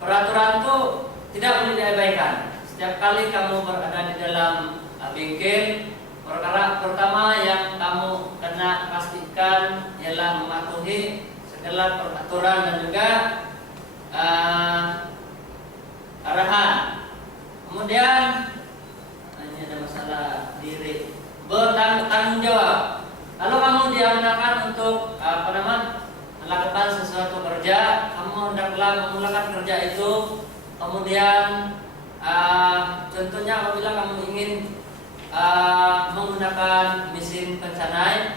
peraturan itu tidak boleh diabaikan. Setiap kali kamu berada di dalam bengkel, perkara pertama yang kamu kena pastikan ialah mematuhi segala peraturan dan juga arahan. Kemudian ini ada masalah diri, bertanggung jawab. Kalau kamu diamanahkan untuk melakukan sesuatu kerja, kamu hendaklah memulakan kerja itu. Kemudian contohnya apabila kamu ingin menggunakan mesin pencanai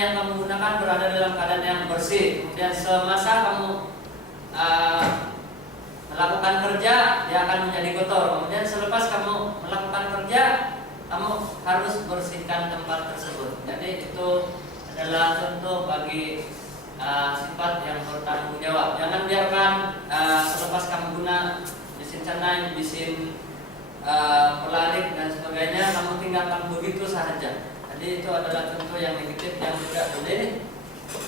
yang kamu gunakan berada dalam keadaan yang bersih. Kemudian semasa kamu melakukan kerja, dia akan menjadi kotor. Kemudian selepas kamu melakukan kerja, kamu harus bersihkan tempat tersebut. Jadi itu adalah contoh bagi sifat yang bertanggung jawab. Jangan biarkan selepas kamu guna mesin canai, mesin pelarik dan sebagainya, kamu tinggalkan begitu saja. Jadi itu adalah contoh yang negatif yang tidak boleh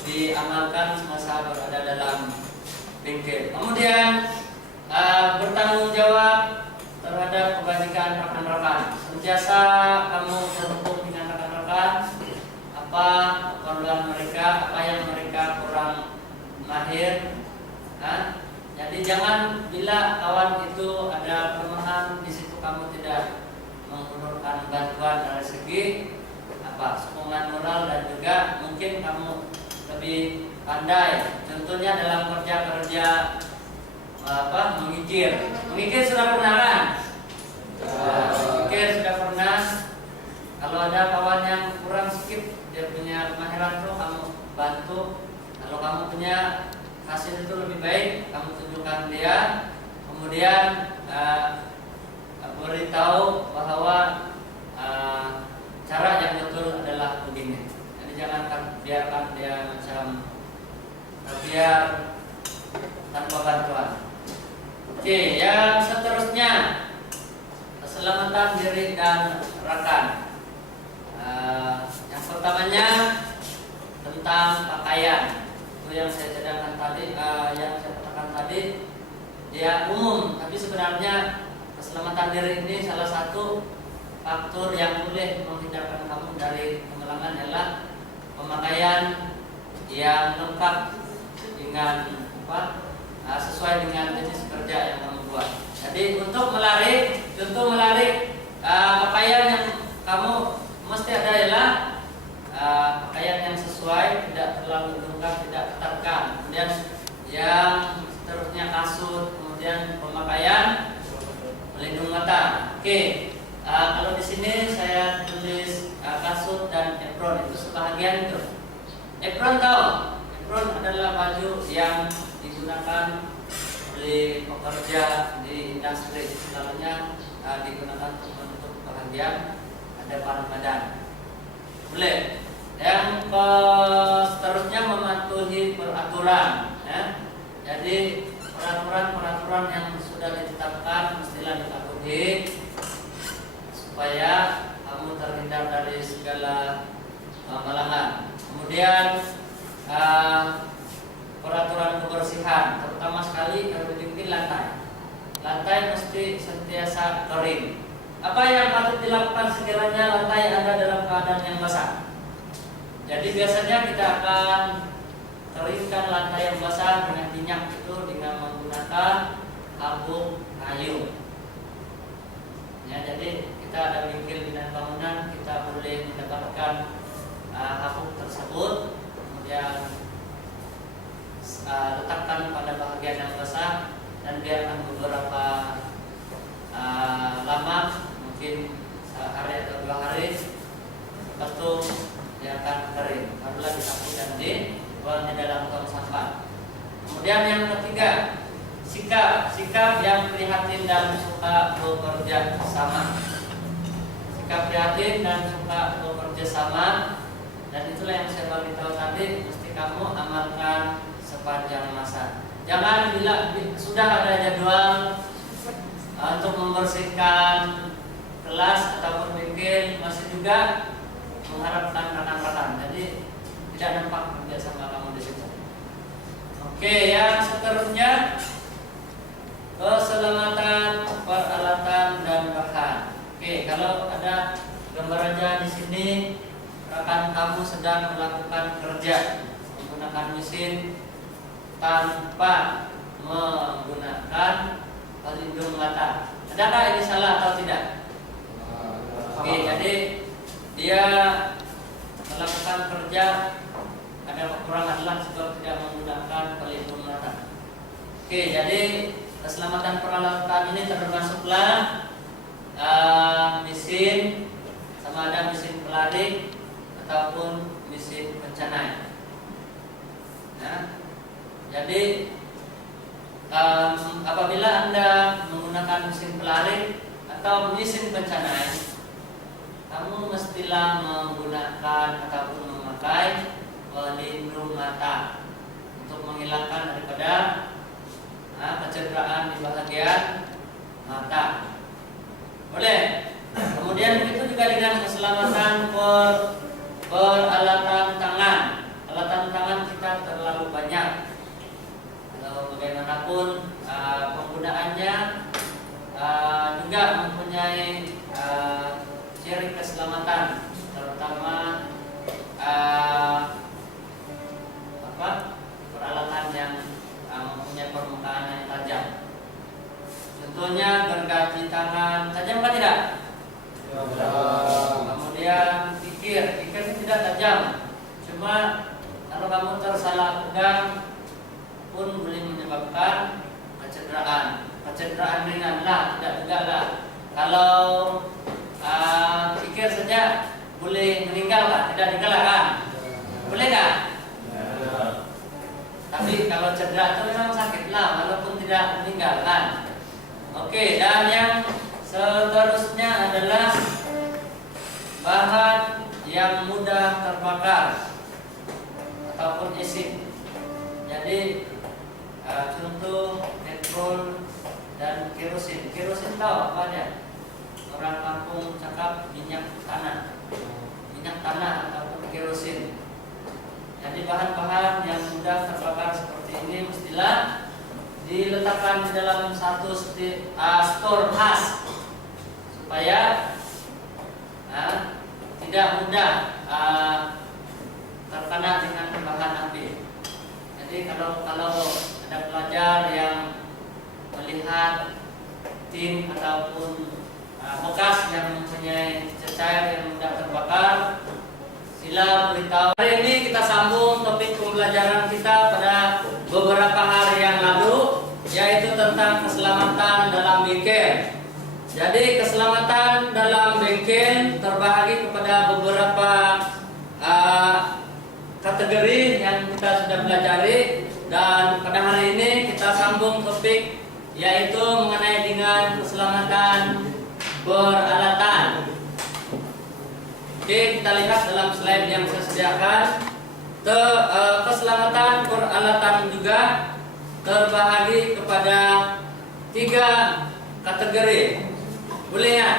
diamalkan semasa berada dalam bengkel. Kemudian bertanggung jawab terhadap kebajikan rekan-rekan. Sentiasa kamu berhubung dengan rekan-rekan, apa keperluan mereka, apa yang mereka kurang mahir. Jadi jangan bila kawan itu ada kelemahan di situ kamu tidak mengulurkan bantuan dari segi sokongan moral, dan juga mungkin kamu lebih pandai. Contohnya dalam kerja-kerja mengikir sudah pernah kan? Mengikir sudah pernah. Kalau ada kawan yang kurang sedikit dia punya kemahiran itu, kamu bantu. Kalau kamu punya hasil itu lebih baik, kamu tunjukkan dia. Kemudian beritahu bahwa cara yang betul adalah begini. Jadi jangan biarkan dia macam biar tanpa bantuan. Oke, yang seterusnya keselamatan diri dan rekan. Yang pertamanya tentang pakaian. Itu yang saya cadangkan tadi, yang saya katakan tadi, dia umum, tapi sebenarnya keselamatan diri ini salah satu faktor yang boleh menghindarkan kamu dari tenggelamkan adalah pemakaian yang lengkap dengan sesuai dengan jenis kerja yang kamu buat. Jadi untuk melarik pakaian yang kamu mesti ada ialah pakaian yang sesuai, tidak terlalu lengkap, tidak ketatkan. Kemudian yang seterusnya kasut, kemudian pemakaian pelindung mata. Oke. Kalau di sini saya tulis kasut dan apron, itu sebahagian itu. Apron tahu? Apron adalah baju yang digunakan oleh pekerja di industri, selalunya digunakan untuk bagian depan badan. Boleh. Yang seterusnya mematuhi peraturan. Jadi peraturan yang sudah ditetapkan mestilah dipatuhi supaya kamu terhindar dari segala malangan. Kemudian peraturan kebersihan, terutama sekali kalau di lantai. Lantai mesti sentiasa kering. Apa yang patut dilakukan sekiranya lantai ada dalam keadaan yang basah? Jadi biasanya kita akan keringkan lantai yang basah dengan minyak itu dengan menggunakan habuk kayu. Ya, jadi kita ada bengkel bina bangunan, kita boleh mendapatkan habuk tersebut, kemudian letakkan pada bagian yang basah dan biarkan beberapa lama, mungkin sehari atau 2 hari, lepas itu dia akan kering, barulah disapu dan dibuang di dalam tong sampah. Kemudian yang ketiga, sikap yang prihatin dan suka bekerja sama. Sikap prihatin dan suka bekerja sama, dan itulah yang saya beritahu tadi, mesti kamu amalkan sepanjang masa. Jangan bila sudah ada jadwal untuk membersihkan kelas ataupun bengkel, masih juga mengharapkan rekan-rekan, jadi tidak nampak kerja sama kamu di situ. Oke, yang seterusnya gambar aja di sini rekan kamu sedang melakukan kerja menggunakan mesin tanpa menggunakan pelindung mata. Adakah ini salah atau tidak? Oke, jadi dia melakukan kerja ada kekurangan adalah sebab tidak menggunakan pelindung mata. Oke, jadi keselamatan peralatan ini termasuklah mesin, sama ada mesin pelari ataupun mesin pencanai. Nah, jadi apabila Anda menggunakan mesin pelari atau mesin pencanai, kamu mestilah menggunakan ataupun memakai pelindung mata untuk menghilangkan daripada kecederaan di bagian mata. Boleh. Kemudian begitu juga dengan keselamatan peralatan tangan. Peralatan tangan kita terlalu banyak. Kalau bagaimanapun penggunaannya juga mempunyai ciri keselamatan, terutama peralatan yang mempunyai permukaan yang tajam. Contohnya gergaji tangan tajam kan tidak? Ya. Kemudian kikir ini tidak tajam. Cuma kalau kamu tersalah pegang pun boleh menyebabkan kecederaan ringan lah, tidak juga lah. Kalau kikir saja boleh meninggal kan? Tidak digalakkan. Boleh kan? Ya. Tapi kalau cedera itu memang sakit lah, walaupun tidak meninggal kan. Oke, dan yang seterusnya adalah bahan yang mudah terbakar ataupun acid. Jadi contoh petrol dan kerosin. Kerosin tahu apa dia? Orang kampung cakap minyak tanah ataupun kerosin. Jadi bahan-bahan yang mudah terbakar seperti ini mestilah diletakkan di dalam satu store khas supaya tidak mudah terkena dengan bahan api. Jadi kalau ada pelajar yang melihat tin ataupun bekas yang mempunyai cecair yang mudah terbakar, sila beritahu. Hari ini kita sambung topik pembelajaran kita pada beberapa hari yang lalu, yaitu tentang keselamatan dalam bengkel. Jadi keselamatan dalam bengkel terbagi kepada beberapa kategori yang kita sudah pelajari, dan pada hari ini kita sambung topik yaitu mengenai dengan keselamatan peralatan. Oke, kita lihat dalam slide yang saya sediakan. Keselamatan peralatan juga terbagi kepada 3 kategori. Boleh ya?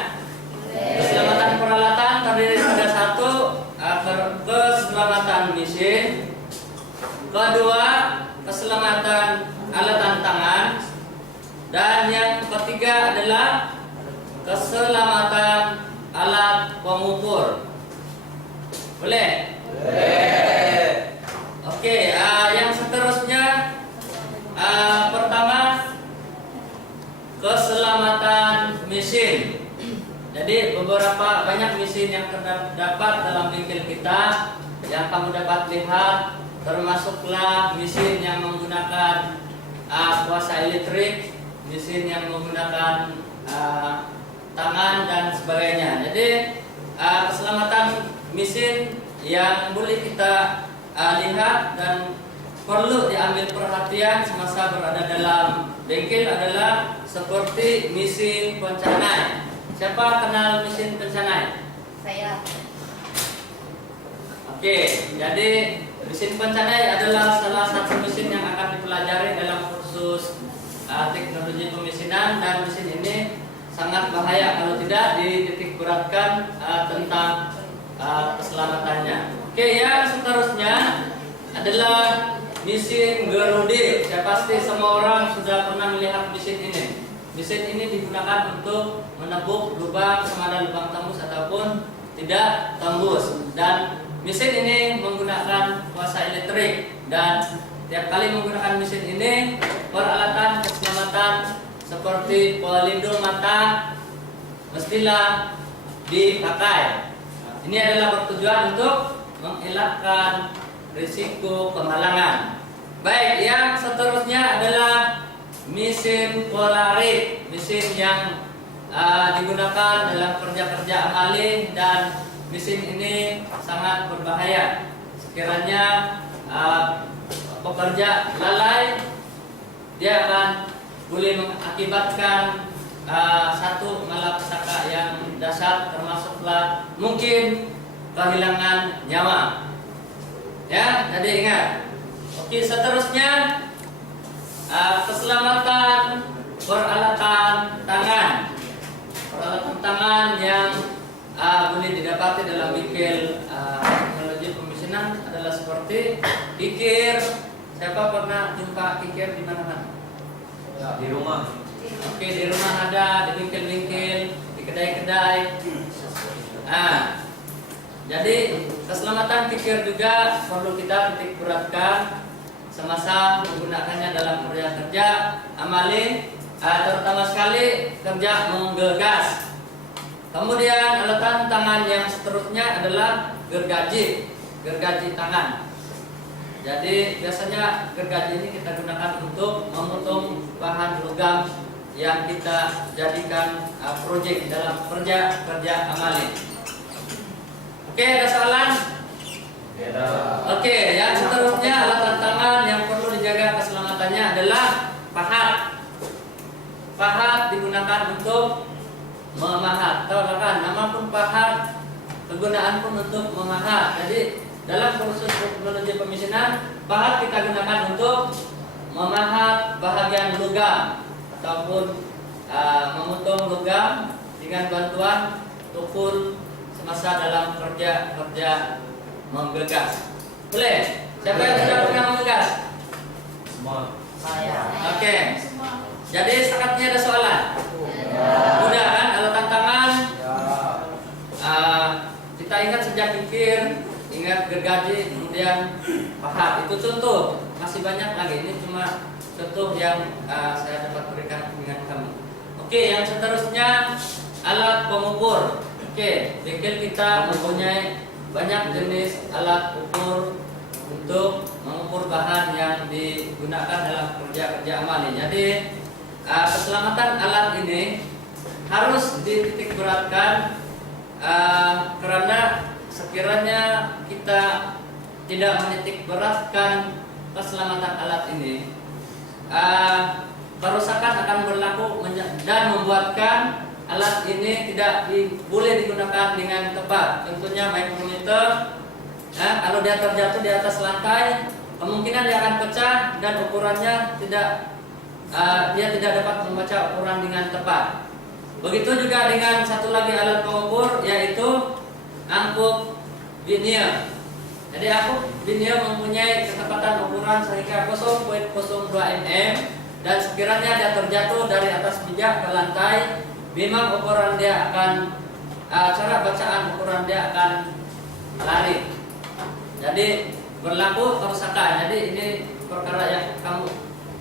Keselamatan peralatan terdiri pada 1 keselamatan mesin, 2 keselamatan alatan tangan, dan yang ketiga adalah keselamatan alat pengukur. Boleh? Oke, yang seterusnya pertama keselamatan mesin. Jadi banyak mesin yang terdapat dalam bengkel kita yang kamu dapat lihat, termasuklah mesin yang menggunakan kuasa elektrik, mesin yang menggunakan tangan dan sebagainya. Jadi keselamatan mesin yang boleh kita lihat dan perlu diambil perhatian semasa berada dalam bengkel adalah seperti mesin pencanai. Siapa kenal mesin pencanai? Saya. Oke, jadi mesin pencanai adalah salah satu mesin yang akan dipelajari dalam kursus teknologi pemesinan, dan mesin ini sangat bahaya kalau tidak dititik beratkan tentang keselamatannya. Oke, yang seterusnya adalah mesin gerudi. Saya pasti semua orang sudah pernah melihat mesin ini. Mesin ini digunakan untuk menebuk lubang, sama ada lubang tembus ataupun tidak tembus. Dan mesin ini menggunakan kuasa elektrik, dan tiap kali menggunakan mesin ini peralatan keselamatan seperti pelindung mata mestilah dipakai. Ini adalah bertujuan untuk mengelakkan risiko penghalangan. Baik, yang seterusnya adalah mesin polarik, mesin yang digunakan dalam kerja-kerja amali, dan mesin ini sangat berbahaya. Sekiranya pekerja lalai, dia akan boleh mengakibatkan satu malapetaka yang dahsyat, termasuklah mungkin kehilangan nyawa. Ya, jadi ingat. Oke, seterusnya keselamatan peralatan tangan. Peralatan tangan yang boleh didapati dalam bengkel teknologi pemesinan adalah seperti kikir. Siapa pernah jumpa kikir di mana-mana? Ya, di rumah. Oke, di rumah ada, di bengkel-bengkel, di kedai-kedai. Jadi keselamatan kikir juga perlu kita titik beratkan semasa menggunakannya dalam kerja-kerja amali, terutama sekali kerja menggegas. Kemudian alatan tangan yang seterusnya adalah gergaji tangan. Jadi biasanya gergaji ini kita gunakan untuk memotong bahan logam yang kita jadikan proyek dalam kerja amali. Oke, ada soalan? Oke, yang seterusnya alatan tangan yang perlu dijaga keselamatannya adalah pahat. Pahat digunakan untuk memahat. Tahu kan? Nama pun pahat, kegunaan pun untuk memahat. Jadi dalam proses teknologi pemesinan, pahat kita gunakan untuk memahat bahagian logam ataupun memotong logam dengan bantuan tukul semasa dalam kerja menggegas. Boleh? Siapa yang sudah pernah menggegas? Semua. Saya. Oke. Jadi stakatnya ada soalan? Mudah kan? Alatan tangan. Kita ingat sejak kikir, ingat gergaji, kemudian pahat. Itu contoh. Masih banyak lagi. Ini cuma contoh yang saya dapat berikan dengan kamu. Oke, yang seterusnya alat pengukur. Oke, bengkel kita mempunyai banyak jenis alat ukur untuk mengukur bahan yang digunakan dalam kerja-kerja amali. Jadi keselamatan alat ini harus dititik beratkan karena sekiranya kita tidak menitik beratkan keselamatan alat ini, kerusakan akan berlaku dan membuatkan alat ini tidak boleh digunakan dengan tepat. Tentunya micrometer, kalau dia terjatuh di atas lantai, kemungkinan dia akan pecah dan ukurannya dia tidak dapat membaca ukuran dengan tepat. Begitu juga dengan satu lagi alat pengukur, yaitu angkut vernier. Jadi angkut vernier mempunyai ketepatan ukuran sehingga 0,02 mm, dan sekiranya dia terjatuh dari atas meja ke lantai, memang ukuran dia akan cara bacaan ukuran dia akan lari. Jadi berlaku kerusakan. Jadi ini perkara yang kamu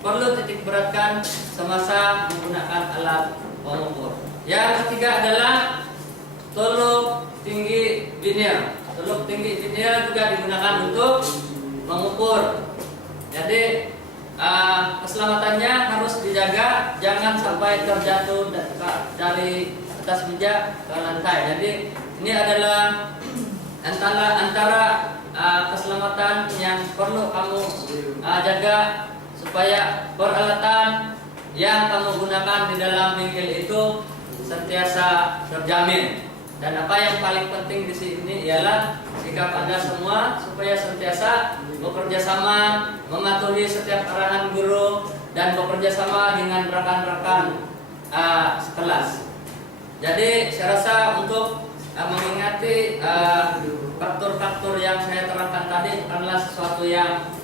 perlu titik beratkan semasa menggunakan alat pengukur. Yang ketiga adalah teluk tinggi vernier. Teluk tinggi vernier juga digunakan untuk mengukur. Jadi keselamatannya harus dijaga, jangan sampai terjatuh dari atas meja ke lantai. Jadi ini adalah antara keselamatan yang perlu kamu jaga supaya peralatan yang kamu gunakan di dalam bengkel itu sentiasa terjamin. Dan apa yang paling penting di sini ialah sikap Anda semua supaya sentiasa bekerja sama, mematuhi setiap arahan guru, dan bekerja sama dengan rekan-rekan sekelas. Jadi saya rasa untuk mengingati faktor-faktor yang saya terangkan tadi bukanlah sesuatu yang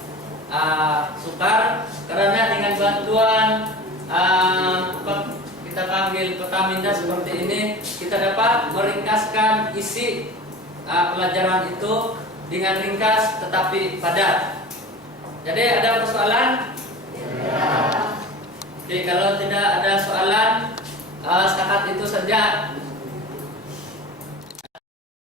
sukar, karena dengan bantuan kita panggil peta minda seperti ini, kita dapat meringkaskan isi pelajaran itu dengan ringkas tetapi padat. Jadi ada persoalan? Oke, kalau tidak ada soalan, setakat itu saja.